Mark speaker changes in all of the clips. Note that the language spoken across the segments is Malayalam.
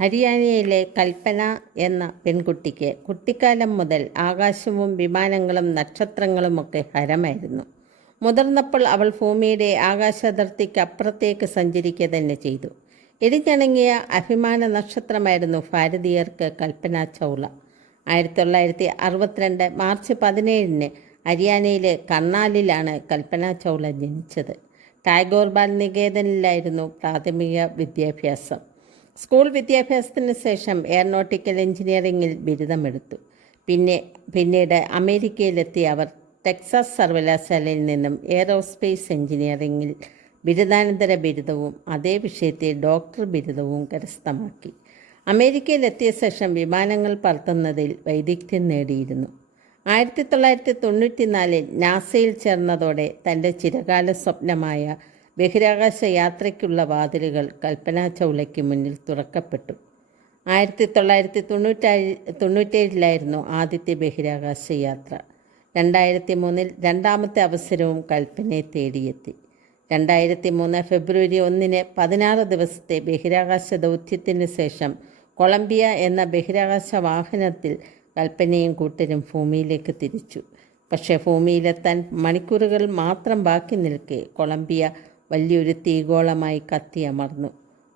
Speaker 1: ഹരിയാനയിലെ കൽപ്പന എന്ന പെൺകുട്ടിക്ക് കുട്ടിക്കാലം മുതൽ ആകാശവും വിമാനങ്ങളും നക്ഷത്രങ്ങളുമൊക്കെ ഹരമായിരുന്നു. മുതിർന്നപ്പോൾ അവൾ ഭൂമിയുടെ ആകാശാതിർത്തിക്ക് അപ്പുറത്തേക്ക് സഞ്ചരിക്കുക തന്നെ ചെയ്തു. എരിഞ്ഞണങ്ങിയ അഭിമാന നക്ഷത്രമായിരുന്നു ഭാരതീയർക്ക് കൽപ്പന ചൗള. ആയിരത്തി തൊള്ളായിരത്തി അറുപത്തിരണ്ട് മാർച്ച് പതിനേഴിന് ഹരിയാനയിലെ കർണാലിലാണ് കൽപ്പന ചൗള ജനിച്ചത്. ടാഗോർ ബാൽ നികേതനിലായിരുന്നു പ്രാഥമിക വിദ്യാഭ്യാസം. സ്കൂൾ വിദ്യാഭ്യാസത്തിന് ശേഷം എയറോനോട്ടിക്കൽ എഞ്ചിനീയറിംഗിൽ ബിരുദമെടുത്തു. പിന്നെ പിന്നീട് അമേരിക്കയിലെത്തിയ അവർ ടെക്സാസ് സർവകലാശാലയിൽ നിന്നും എയറോസ്പേസ് എഞ്ചിനീയറിംഗിൽ ബിരുദാനന്തര ബിരുദവും അതേ വിഷയത്തിൽ ഡോക്ടർ ബിരുദവും കരസ്ഥമാക്കി. അമേരിക്കയിലെത്തിയ ശേഷം വിമാനങ്ങൾ പറത്തുന്നതിൽ വൈദഗ്ധ്യം നേടിയിരുന്നു. ആയിരത്തി തൊള്ളായിരത്തി തൊണ്ണൂറ്റിനാലിൽ നാസയിൽ ചേർന്നതോടെ തന്റെ ചിരകാല സ്വപ്നമായ ബഹിരാകാശ യാത്രയ്ക്കുള്ള വാതിലുകൾ കൽപ്പന ചൗളയ്ക്ക് മുന്നിൽ തുറക്കപ്പെട്ടു. ആയിരത്തി തൊള്ളായിരത്തി തൊണ്ണൂറ്റേഴ് തൊണ്ണൂറ്റേഴിലായിരുന്നു ആദ്യത്തെ ബഹിരാകാശ യാത്ര. രണ്ടായിരത്തി മൂന്നിൽ രണ്ടാമത്തെ അവസരവും കൽപ്പനയെ തേടിയെത്തി. രണ്ടായിരത്തി മൂന്ന് ഫെബ്രുവരി ഒന്നിന് പതിനാറ് ദിവസത്തെ ബഹിരാകാശ ദൗത്യത്തിന് ശേഷം കൊളംബിയ എന്ന ബഹിരാകാശ വാഹനത്തിൽ കൽപ്പനയും കൂട്ടരും ഭൂമിയിലേക്ക് തിരിച്ചു. പക്ഷേ ഭൂമിയിലെത്താൻ മണിക്കൂറുകൾ മാത്രം ബാക്കി നിൽക്കെ കൊളംബിയ വലിയൊരു തീഗോളമായി കത്തിയമർന്നു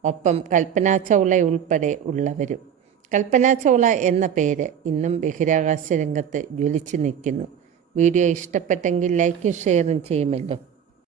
Speaker 1: ഒപ്പം കൽപ്പന ചൗള ഉൾപ്പെടെ ഉള്ളവരും. കൽപ്പന ചൗള എന്ന പേര് ഇന്നും ബഹിരാകാശ രംഗത്ത് ജ്വലിച്ചു നിൽക്കുന്നു. വീഡിയോ ഇഷ്ടപ്പെട്ടെങ്കിൽ ലൈക്കും ഷെയറും ചെയ്യുമല്ലോ.